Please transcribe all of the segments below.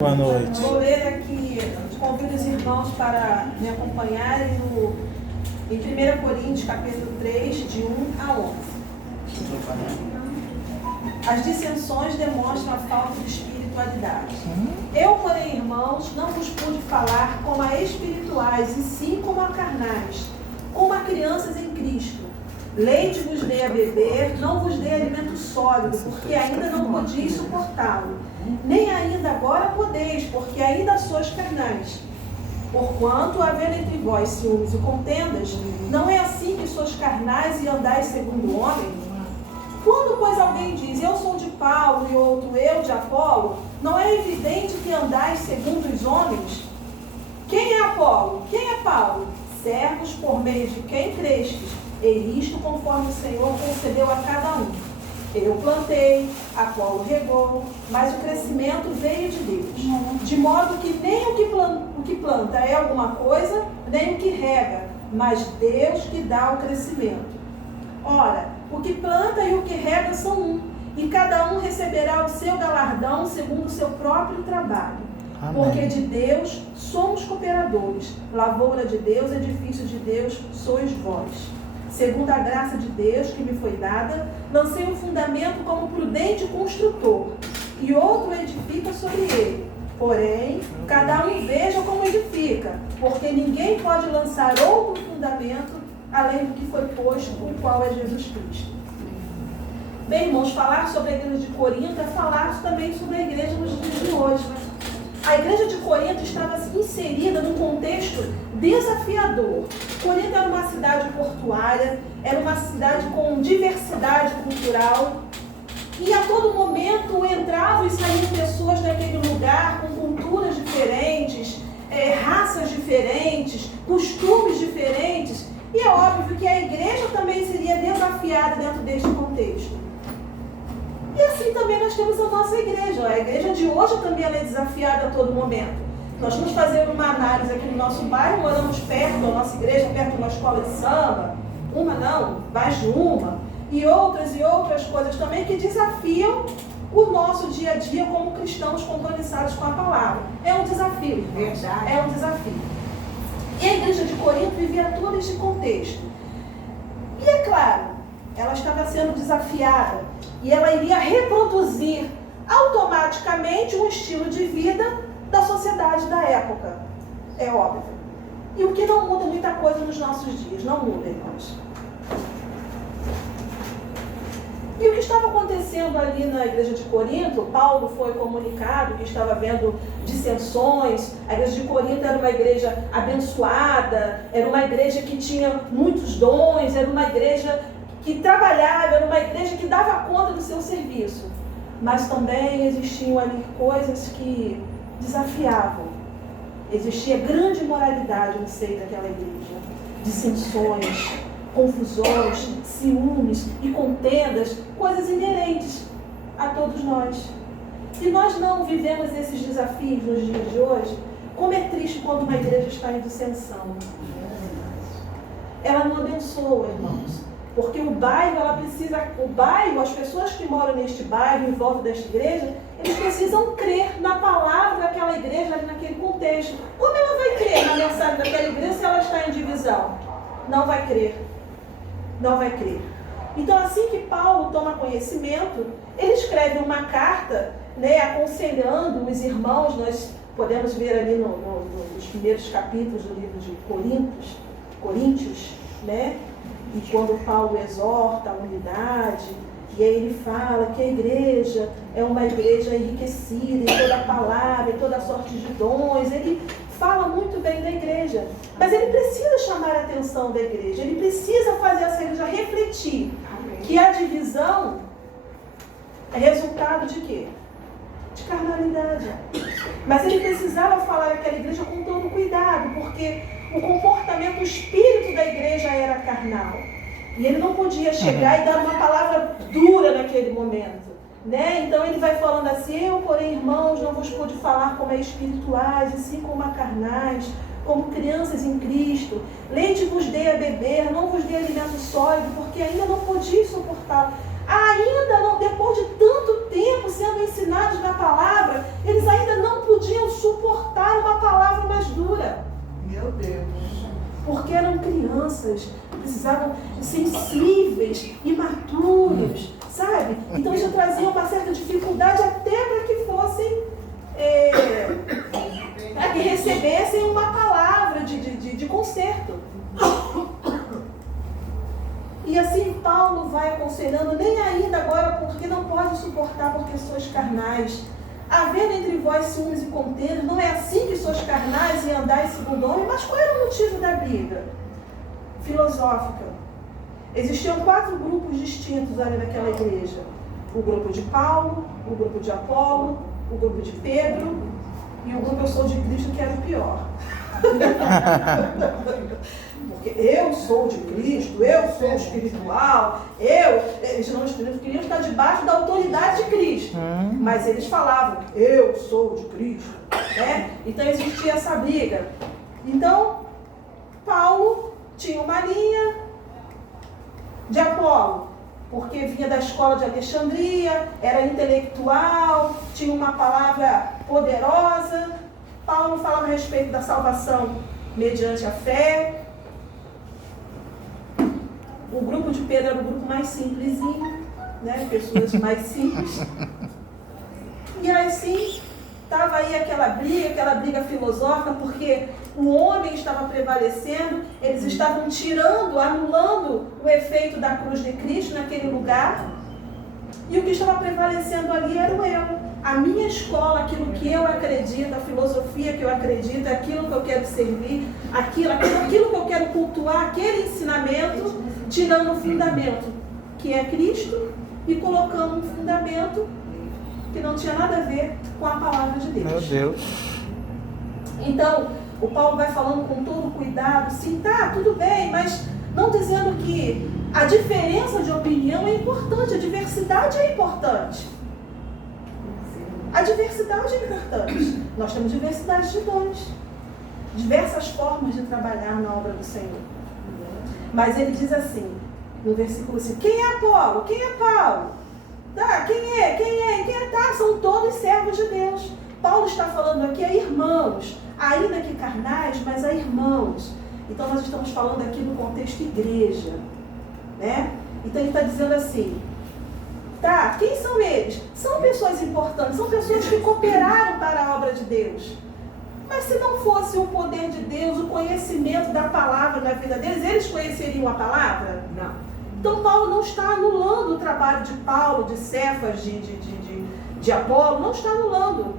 Boa noite. Vou ler aqui, convido os irmãos para me acompanharem em 1 Coríntios, capítulo 3, de 1 a 11. As dissensões demonstram a falta de espiritualidade. Eu, porém, irmãos, não vos pude falar como a espirituais, e sim como a carnais, como a crianças em Cristo. Leite vos dei a beber, não vos dei alimento sólido, porque ainda não podies suportá-lo. Nem ainda agora podeis, porque ainda sois carnais. Porquanto, havendo entre vós ciúmes e contendas, não é assim que sois carnais e andais segundo o homem? Quando, pois, alguém diz, eu sou de Paulo, e outro, eu de Apolo, não é evidente que andais segundo os homens? Quem é Apolo? Quem é Paulo? Servos por meio de quem crestes, e isto conforme o Senhor concedeu a cada um. Eu plantei, Apolo regou, mas o crescimento veio de Deus. De modo que nem o que planta é alguma coisa, nem o que rega, mas Deus que dá o crescimento. Ora, o que planta e o que rega são um, e cada um receberá o seu galardão segundo o seu próprio trabalho. Amém. Porque de Deus somos cooperadores, lavoura de Deus, edifício de Deus, sois vós. Segundo a graça de Deus que me foi dada, lancei um fundamento como prudente construtor, e outro edifica sobre ele. Porém, cada um veja como edifica, porque ninguém pode lançar outro fundamento além do que foi posto, o qual é Jesus Cristo. Bem, irmãos, falar sobre a igreja de Corinto é falar também sobre a igreja nos dias de hoje. A igreja de Corinto estava inserida num contexto desafiador. Corinto era uma cidade portuária, era uma cidade com diversidade cultural, e a todo momento entravam e saíam pessoas daquele lugar com culturas diferentes, raças diferentes, costumes diferentes, e é óbvio que a igreja também seria desafiada dentro deste contexto. E assim também nós temos a nossa igreja. A igreja de hoje também ela é desafiada a todo momento. Nós vamos fazer uma análise aqui no nosso bairro, moramos perto da nossa igreja, perto de uma escola de samba, uma não, mais de uma, e outras coisas também que desafiam o nosso dia a dia como cristãos compromисsados com a palavra. É um desafio. Verdade. É um desafio. E a igreja de Corinto vivia todo este contexto. E é claro, ela estava sendo desafiada e ela iria reproduzir automaticamente um estilo de vida da sociedade da época. É óbvio. E o que não muda muita coisa nos nossos dias, não muda, irmãos. E o que estava acontecendo ali na igreja de Corinto, Paulo foi comunicado que estava havendo dissensões. A igreja de Corinto era uma igreja abençoada, era uma igreja que tinha muitos dons, era uma igreja que trabalhava, era uma igreja que dava conta do seu serviço. Mas também existiam ali coisas que desafiavam. Existia grande imoralidade no seio daquela igreja. Dissensões, confusões, ciúmes e contendas, coisas inerentes a todos nós. Se nós não vivemos esses desafios nos dias de hoje, como é triste quando uma igreja está em dissensão. Ela não abençoa, irmãos. Porque o bairro, as pessoas que moram neste bairro, em volta desta igreja, eles precisam crer na palavra daquela igreja, naquele contexto. Como ela vai crer na mensagem daquela igreja se ela está em divisão? Não vai crer. Não vai crer. Então, assim que Paulo toma conhecimento, ele escreve uma carta, aconselhando os irmãos. Nós podemos ver ali nos primeiros capítulos do livro de Coríntios, e quando Paulo exorta a unidade, e aí ele fala que a igreja é uma igreja enriquecida em toda a palavra, em toda a sorte de dons. Ele fala muito bem da igreja, mas ele precisa chamar a atenção da igreja, ele precisa fazer essa igreja refletir que a divisão é resultado de quê? De carnalidade. Mas ele precisava falar àquela igreja com todo cuidado, porque o comportamento, o espírito da igreja era carnal. E ele não podia chegar e dar uma palavra dura naquele momento. Então ele vai falando assim, eu, porém, irmãos, não vos pude falar como espirituais, e sim como a carnais, como crianças em Cristo. Leite vos dei a beber, não vos dei alimento sólido, porque ainda não podiam suportar. Ainda não, depois de tanto tempo sendo ensinados na palavra, eles ainda não podiam crianças, precisavam sensíveis, imaturos, sabe? Então isso trazia uma certa dificuldade até para que fossem, para que recebessem uma palavra de conserto. E assim Paulo vai aconselhando, nem ainda agora, porque não pode suportar porque sois carnais. Havendo entre vós ciúmes e contendas, não é assim que sois carnais e andais segundo o homem? Mas qual era o motivo da briga? Filosófica. Existiam 4 grupos distintos ali naquela igreja. O grupo de Paulo, o grupo de Apolo, o grupo de Pedro e o grupo Eu Sou de Cristo, que era o pior. Porque eu sou de Cristo, eu sou espiritual, eles não queriam estar debaixo da autoridade de Cristo, mas eles falavam, eu sou de Cristo, né? Então existia essa briga. Então, Paulo tinha uma linha de Apolo, porque vinha da escola de Alexandria, era intelectual, tinha uma palavra poderosa. Paulo falava a respeito da salvação mediante a fé. O grupo de Pedro era o grupo mais simplesinho, né? Pessoas mais simples. E assim, estava aí aquela briga filosófica, porque o homem estava prevalecendo, eles estavam tirando, anulando o efeito da cruz de Cristo naquele lugar, e o que estava prevalecendo ali era o eu. A minha escola, aquilo que eu acredito, a filosofia que eu acredito, aquilo que eu quero servir, aquilo que eu quero cultuar, aquele ensinamento, tirando o fundamento, que é Cristo, e colocando um fundamento que não tinha nada a ver com a palavra de Deus. Meu Deus. Então, o Paulo vai falando com todo cuidado, sim, tá, tudo bem, mas não dizendo que a diferença de opinião é importante, a diversidade é importante. A diversidade é importante. Nós temos diversidade de dons, diversas formas de trabalhar na obra do Senhor. Mas ele diz assim, no versículo 5, quem é Apolo? Quem é Paulo? Tá, quem é? Tá, são todos servos de Deus. Paulo está falando aqui a irmãos, ainda que carnais, mas a irmãos. Então nós estamos falando aqui no contexto igreja, né? Então ele está dizendo assim, tá, quem são eles? São pessoas importantes, são pessoas que cooperaram para a obra de Deus. Mas se não fosse o poder de Deus, o conhecimento da palavra na vida deles, eles conheceriam a palavra? Não. Então Paulo não está anulando o trabalho de Paulo, de Cefas, de Apolo, não está anulando.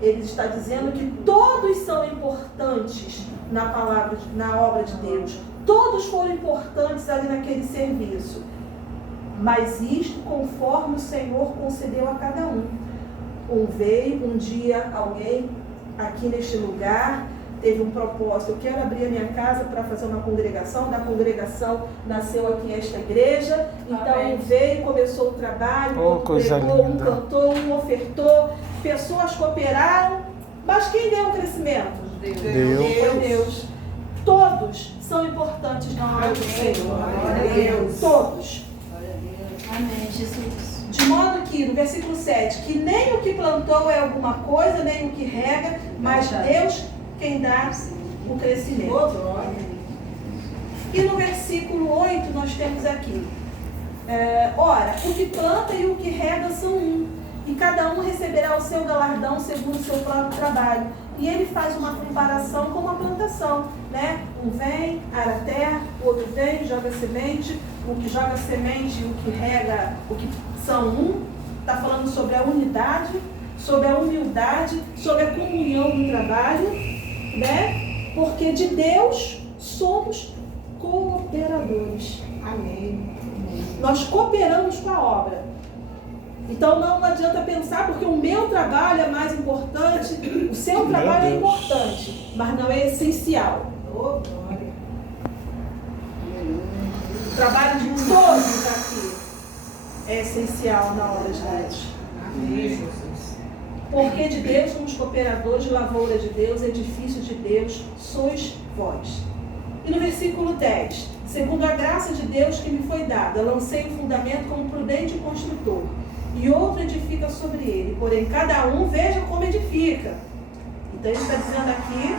Ele está dizendo que todos são importantes na palavra, na obra de Deus. Todos foram importantes ali naquele serviço. Mas isto conforme o Senhor concedeu a cada um. Um dia alguém aqui neste lugar teve um propósito, eu quero abrir a minha casa para fazer uma congregação, da congregação nasceu aqui esta igreja, então um veio, começou o trabalho, um pregou, um cantou, um ofertou, pessoas cooperaram, mas quem deu o crescimento? Deus. Todos são importantes na obra do Senhor. Todos. Amém, Jesus. De modo que, no versículo 7, que nem o que plantou é alguma coisa, nem o que rega, mas Deus quem dá o crescimento. E no versículo 8 nós temos aqui, ora, o que planta e o que rega são um, e cada um receberá o seu galardão segundo o seu próprio trabalho. E ele faz uma comparação com a plantação, né? Um vem, ara a terra, o outro vem, joga semente, o que joga semente e o que rega, o que são um, está falando sobre a unidade, sobre a humildade, sobre a comunhão do trabalho, né? Porque de Deus somos cooperadores. Amém. Nós cooperamos com a obra. Então não adianta pensar porque o meu trabalho é mais importante, o seu trabalho é importante, mas não é essencial. O trabalho de todos aqui é essencial na obra de Deus. Amém. Porque de Deus somos cooperadores, lavoura de Deus, edifício de Deus, sois vós. E no versículo 10, segundo a graça de Deus que me foi dada, lancei o fundamento como prudente construtor, e outro edifica sobre ele, porém cada um veja como edifica. Então ele está dizendo aqui